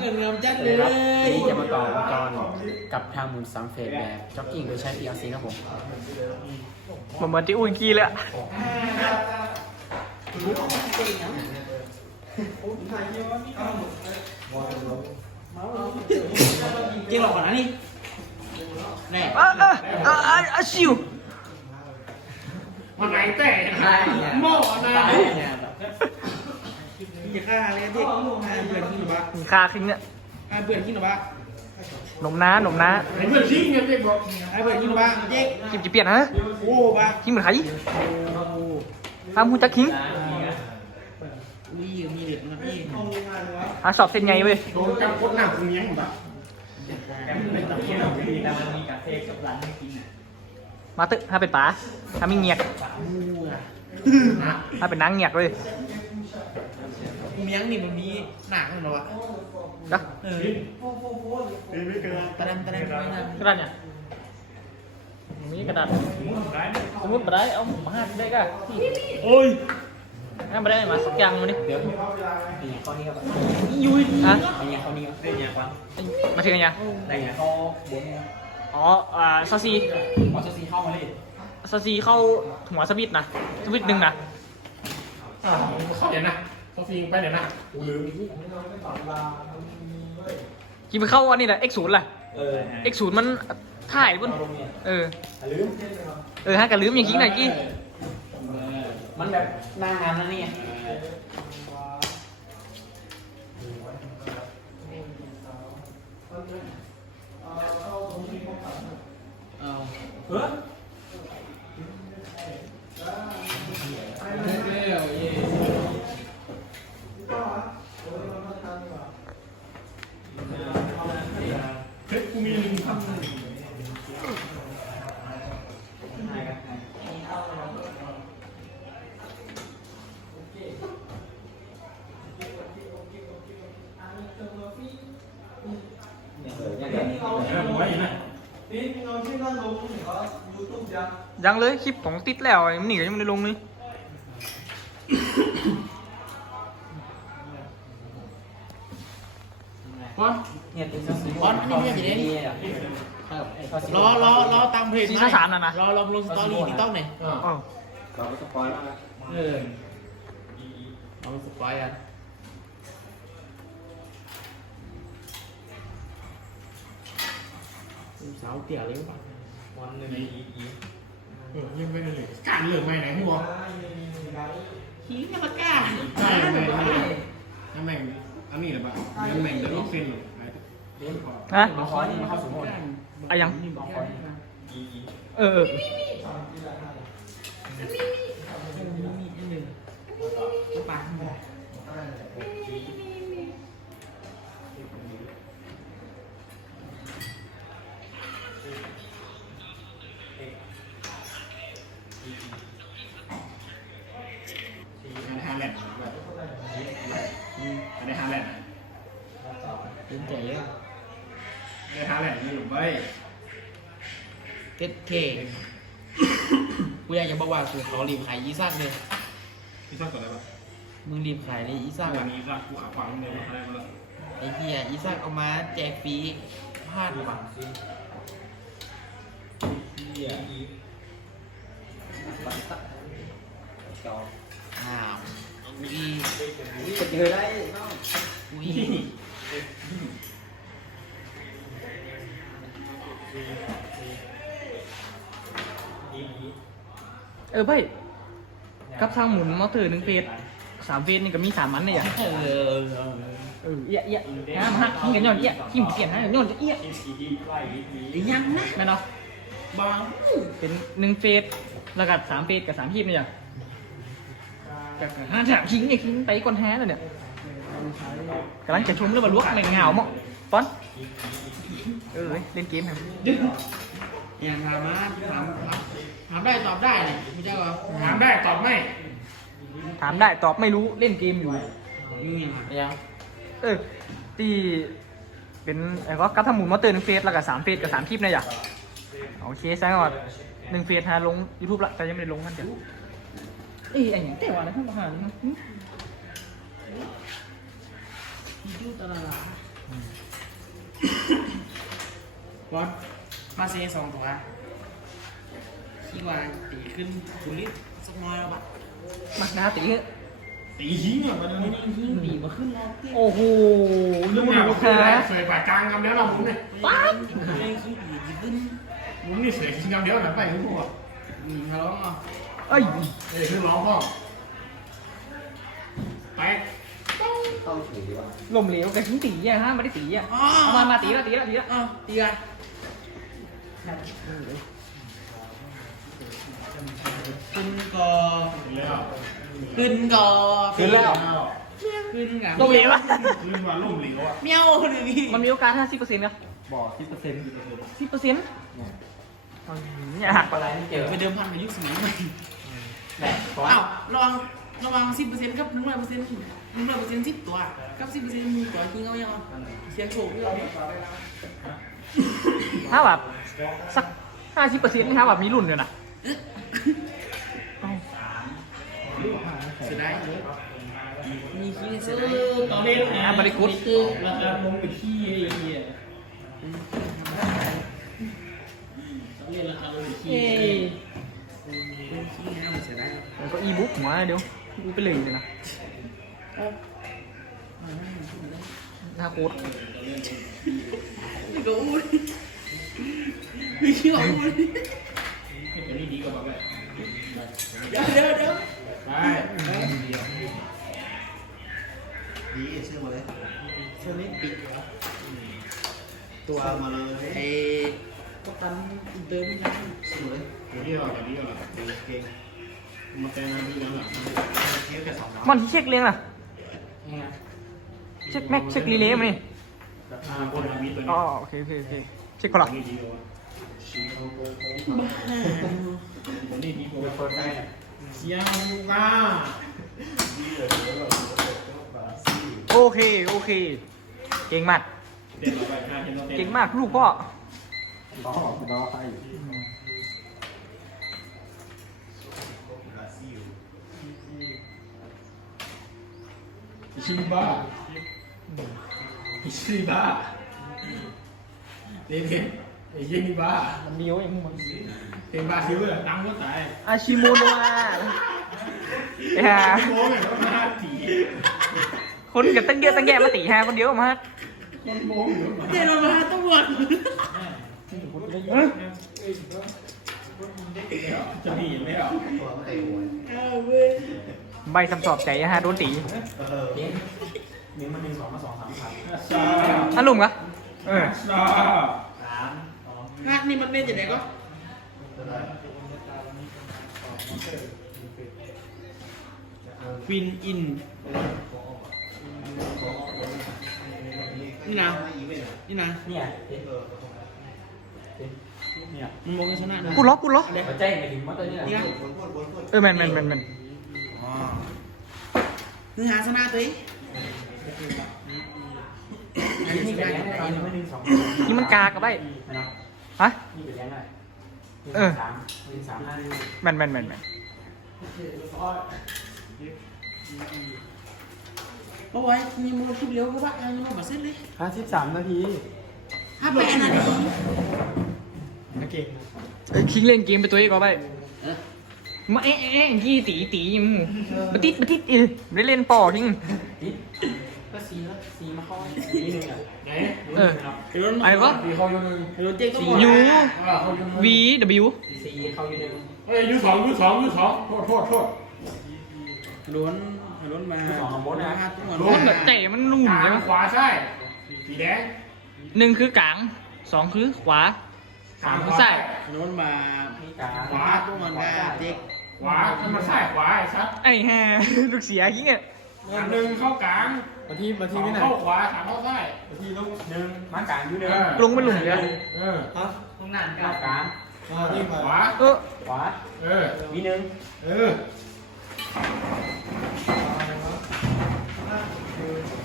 เงินเงินจัดสวัสเลดียครับวันนี้จะมาต่อวงจรกับทางหมุนสามเฟสแบบจ็อกกิ้งโดยใช้ PLC ครับผมเหมือนเหมือนที่อุ่นกี้เลยอะจริงหรอกก่อนนะนี่แน่อะอะอะอะอะชิวมันไหนแต่หม้อนะ อย่าฆ่าอะไรเด็กฆ่าเบื่อขี้หนูบ้ามีคาคิงเนี่ยฆ่าเบื่อขี้หนูบ้าหนมน้าหนมน้าไอ้เพื่อนทิ้งเนี่ยเด็กบอกฆ่าเบื่อขี้หนูบ้าเจ๊กจิบจิเปลี่ยนฮะโอ้บ้าคิงเหมือนใครตามมูจักคิงอุ้ยมีเด็กนะพี่หาสอบเส้นไงเว้ยโดนจับคนหนักคนเนี้ยหมดอะมาตึกถ้าเป็นป๋าถ้าไม่เงียกถ้าเป็นนางเงียกเลย เมียงนี่มันมีหนักเหรอวะก็เออตะดันตะดันไม่นานกระดาษเนี่ยมีกระดาษสมมติมาได้เอามาห้าได้ก็โอ้ยงั้นมาได้มาสักอย่างมาดิเดี๋ยวนี่ข้อนี้ครับยุยฮะไอ้เนี่ยข้อนี้ครับไอ้เนี่ยฟังมาถึงยังไอ้เนี่ยข้อบนอ๋ออ่าซาซีมอเตอร์ซีเข้ามาเลยซาซีเข้าหัวสวิตช์นะสวิตช์หนึ่งนะเขาเดี๋ยวนะ เขาฟิงไปเดี๋ยวนะกูลืมกินไปเข้าอันนี้แหละ X ศูนย์แหละ เออ X ศูนย์มันถ่ายปุ่นเอาลงเนี่ยเออ ลืมเออฮะกะลืมอย่างคิงหน่อยกี้มันแบบหน้างานนั่นนี่เอาเฮ้ยเฮ้ยกูมีลิงพันเออเนี่ยเดี๋ยวเออ ผมว่าอย่างนั้นยังเลยคลิปของติดแล้วมันหนีก็ยังไม่ได้ลงเลยบอล เนี่ยติดซัสซีบอลนี่เนี่ยจะได้ครับไอ้ข้อรอรอรอตามเพจซีซั่นสามน่ะนะ รอรอลงสตอรี่ติ๊กต็อกหน่อยอ่าอ๋อเราไม่สปอยแล้วนะเออเอาสปอยกันสาวเตี่ยเลยป่ะวันหนึ่งเออยังไม่ได้เลยการเหลืองไม่ไหนหัวขี้เนี่ยมากล้าใช่ไหมน้ำแม่งอันนี้หรือเปล่าน้ำแม่งเดือดร้อนเส้นหรอ ฮะมาคอยมาเข้าสมมติอะยังมาคอยเออเออป่ะอั เต็ดเคกูอยากจะบอกว่ากูเขารีบขายอีซ่าเลยพี่ชอบตัวอะไรบ้างมึงรีบขายเลยอีซ่าวันนี้รักกูอาฟังเลยอะไรมาแล้วไอ้เหี้ยอีซ่าเอามาแจกฟรีพลาดหรือเปล่าจออ้าวอุ้ยจะเจอได้เนาะอุ้ย เออไปกับทางหมุนมอเตอร์หนึ่งเฟสสามเฟสนี่ก็มีสามมันเลยอะเออเออเอี้ยเอี้ยนะมาฮะคิงกันย้อนเอี้ยคิงเปลี่ยนให้ย้อนจะเอี้ยไอ้ยังนะแม่นเนาะบางเป็นหนึ่งเฟสแล้วก็สามเฟสกับสามทีมเนี่ยกับห้าสามคิงเนี่ยคิงไปก่อนแฮเลยเนี่ยกำลังจะชมเรื่องบรรลุไม่เหงามั้งป้อนเออเล่นเกมครับอย่างถามมาถาม ถามได้ตอบได้เนี่ยไม่ใช่เหรอถามได้ตอบไม่ถามได้ตอบไม่รู้เล่นเกมอยู่ ยุ่งยังไงยังเออที่เป็นไอ้ก็กับทางหมุนมอเตอร์หนึ่งเฟสแล้วก็สามเฟสกับสามทีมเนี่ยอย่าโอเคแซงก่อนหนึ่งเฟสฮะลงยูทูบละแต่ยังไม่ได้ลงกันเดี๋ยวเอ้ยไอ้อย่างแต่ว่าอะไรท่านประธานยูตลาดบอสมาเซสองตัว คิดว่าตีขึ้นคุลิตสักน้อยแล้วปะมาหน้าตีตีหิ้งอะประเด็นนี้ยิ่งดีมาขึ้นรอบที่โอ้โหเรื่องลูนี้กก็คืค้าออะไรเสยปากกลางคำเดียวเราผมเนี่ยปั๊บเลยขึ้นดีขึ้นผมนี่เสยคำเดียวหนังไปทั้งพวกมีทะเลาะอะเอ้ยเอ้ยคือร้องพ่อไปลมเหลวกับชิ้นตีอะฮะไม่ได้ตีอะเอามามาตีละตีละตีละอ้าวตีกัน ขึ้นก่อแล้วขึ้นก่อขึ้นแล้ว ขึ้นกันลมเหลวอะลืมว่าล่มเหลวอะเมียวคนนี้มันมีโอกาสห้าสิบเปอร์เซ็นต์นะบอกที่เปอร์เซ็นต์สิบเปอร์เซ็นต์เนี่ยหักไปอะไรไม่เจอไปเดิมพันกับยุคสมัยใหม่แหละเพราะอ้าวระวังระวังสิบเปอร์เซ็นต์กับหนึ่งร้อยเปอร์เซ็นต์หนึ่งร้อยเปอร์เซ็นต์สิบตัวกับสิบเปอร์เซ็นต์ตัวจริงเอายังเสียงโชคด้วยถ้าแบบสักห้าสิบเปอร์เซ็นต์นะครับแบบมีรุ่นเดียวนะ เสียดายมีขี้เสียเอดายอตอนนี้อะบริกุตราคาลงไปขี้ไอ้เหี้ยตอนนี้ราคาลงไปขี้เย้ขี้งามเสียดายแล้วก็อีบุ๊กหัวเดี๋ยวกูไปเลยเลยนะหน้าโคตรนี่ก็อู้ไม่เชื่ออู้ให้ตัวนี้ดีกว่าแบบเดี๋ยวเดี๋ยว เดี๋ยวไปดีเชื่อมาเลยเชื่อไม่ปิดตัวมาเลยไอ้กัปตันเดิมยังสวยตัวนี้หรอตัวนี้หรอเก่งมาแต่งงานที่ยังหรอเทียบกับสองน้องมันที่เช็คเลี้ยงน่ะเช็คแม็กเช็ครีเลย์มานี่อ่าคนละมีตัวอ๋นี้อโอเคโอเคโอเคเช็คพอละตัวนี้ดีกว่าบ้าตัวนี้ดีกว่าเปิดได้ ยาวก้าโอเค โอเค เก่งมาก เต้นเราไปห้าเต้นเราเต้นเก่งมากลูกพ่อรอรอใครอยู่ชิบ้าชิบ้าเด็กไอ้ยี่นี่บ้า มันเดียวเองมึง เป็นบ้าชิวเลยตังก็ตายอาชิโมโนะไอ้ห่าโม้เนี่ยมันมาตีคนกับตั้งเยอะตั้งแยะมาตีฮะคนเดียวมาคนโม้อยู่เดี๋ยวเรามาตำรวจจะมีไม่หรอตัวไม่ได้หัวเอาเว้ยใบสำสอบใจฮะโดนตีเออหนึ่งมาหนึ่งสองมาสองสามสามซาอันลุมกะเออซาฮักนี่มันเป็นจะไหนก็ ควีนอินนี่นะ นี่นะ เนี่ยเนี่ยมันมองกันชนะนะกูล็อกกูล็อกมาแจ้งไปถึงว่าตัวนี้นี่นะบนพูดบนพูดเออแมนแมนแมนแมนอ๋อนี่หาชนะตัวเองอันนี้นี่ไม่เป็นได้ยังไงหนึ่งสองนี่มันกากกับใบนะฮะนี่ เป็นยังไงสามหนึ่งสามห้าแมนแมนแมนแมนเพราะว่ามีมือคิดเร็วเพราะว่ายังไม่มาเส้นเลยห้าสิบสามนาทีห้าแปดนาทีเก่งเอ้ยคิงเล่นเกมไปตัวเองก็ใบมาเอ๊ะเอ๊ะยี่ตีตีมึงมาติดมาติดเออไม่ได้เล่นปอทิ้งก็ สีแล้วสีมาเข้าสีหนึ่งอะไหนเออเฮโร่ไอ้วะดีเขาอยู่หนึ่งเฮโร่เจ๊กต้องยูเขาอยู่หนึ่ง V W สีเข้าอยู่หนึ่งเอ้ยยูสองยูสองยูสองโทษโทษโทษล้วนล้วนมามันแบบเตะมันลุ่มกลาใช่ไหมงขวาใช่สีแดงหนึ่งคือกลางสองคือขวาสามคือซ้ายล้วนมานี่กาขวาตัวมันก็เจ๊กขวาถ้ามันซ้ายขวาไอ้ชัดไอ้แฮลูกเสียยิงอะอันหนึ่งเข้ากลาง มาที่มาสที่องไม่ไหนเข้าขวาสามเข้าซ้ายมาที่ลูกหนึ่งมากลางอยู่หนึ่งลงมันหลุมเลยเออตรงนั้นกลางกลางนี่ขวาเออขวาเออมีหนึ่งเออ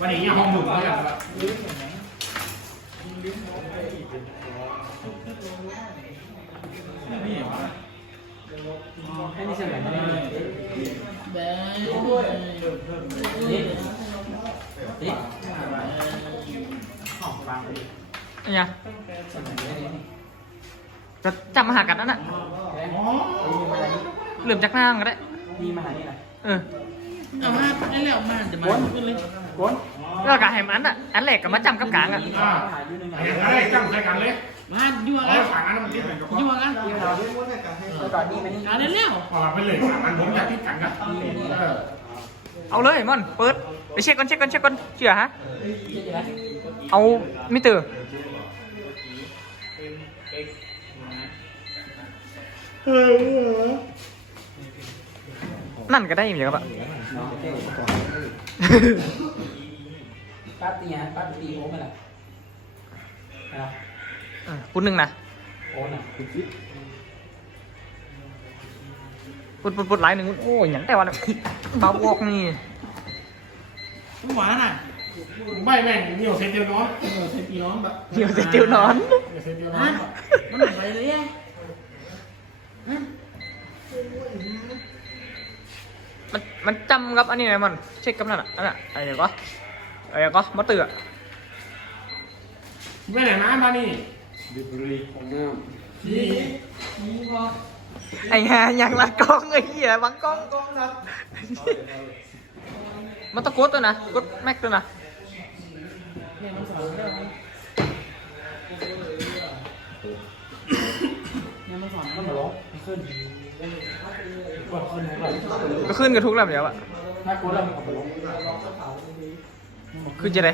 วันนี้ยังห้องหนุ่มเลยอะให้นี่เฉลยนี่แบ งนี่นี่ห้องกลางอันเนี้ยจะจับมาหากันนั่นน่ะมีมาอะไรนี่เหลื่อมจากหน้ามันก็ได้มีมาหานี่นะเออเอามาได้แล้วมาจะมาขึ้นเลยกวนแล้วก็ให้มันอะอันแรกก็มาจำกับกลางอะอ่าหาอยู่หนึ่งอย่างไรจ้างใส่กันเลยมายั่วอ๋อกันฝากนั้นมันเรียกเหมือนกับยั่วกันเดี๋ยวเราไปก่อนนี่มานี่เอาได้แล้วอ๋อไปเลยฝากนั้นผมอยากที่กันนะเออเอาเลยมอนเปิด ไปเช็คก่อนเช็คก่อนเช็คก่อนเชื่อฮะ เอามิเตอร์นั่นก็ได้อยู่ครับอะน้องเจ๊ปั๊บตีฮะปั๊บตีโอ้มาละอะไรเออพูดหนึ่งนะโอ้น่ะคุณคิดพูดพูดพูดหลายหนึ่งโอ้ยอย่างแต่ว่าเนี่ยบาวอกนี่ หวานอะใบแม่งเหนียวเซนเดียวน้องเหนียวเซนตีน้องแบบเดี๋ยวจะติวนอนเหนียวเซนเดียวน้อฮะงมันไหลเลยอะมันมันจำกับอันนี้ไงมันเช็คกับนั่นอะอันน่ะอะไรเดี๋ยวก็อะไรก็มาเตือไม่ไหนนะมานี่ดูบุรีของน้นี่ไอ้ห่ายังรัดกล้องไอ้เหี้ยบังกล้อง มันต้องกดตัวนะกดแม็กตัวนะำมันมาร้องขึ้นกดขึ้นก่อนก็ขึ้นกับทุกแล้วเดี๋ยวอะถ้ากดแล้วมันก็ร้องขึ้นจะได้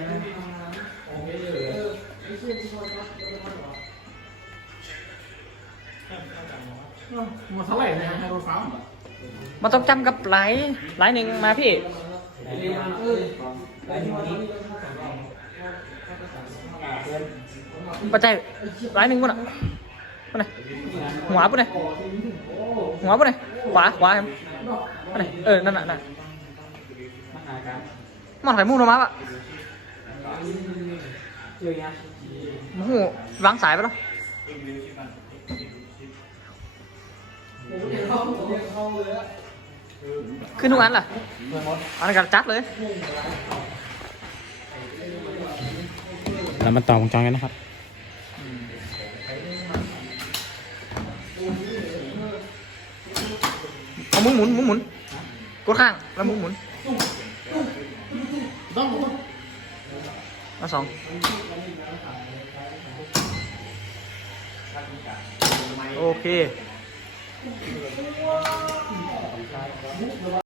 มันเท่าไหร่เนี่ยให้เราฟังมันต้องจำกับหลายหลายหนึ่งมาพี่ ไอ้นี่มันเออไอ้นี่มันนี่อ่าเพื่อนปัจจัยหลายหนึ่งปุ่นอะปุ่นไหนหัวปุ่นไหนหัวปุ่นไหนขวาขวาครับปุ่นไหนเออนั่นน่ะนั่นมาหากันมันไข่มุกโนมาปะเจอยังโอ้โหวางสายไปแล้วขึ้นทุกอันล่ะ อนมดอันนั้นก็จัดเลยเรามาต่อวงจรกันนะครับเอาหมุนหมุนหมุนหมุนกดข้างแล้วหมุนหมุนต้องต้องมาสองโอเค ว้าว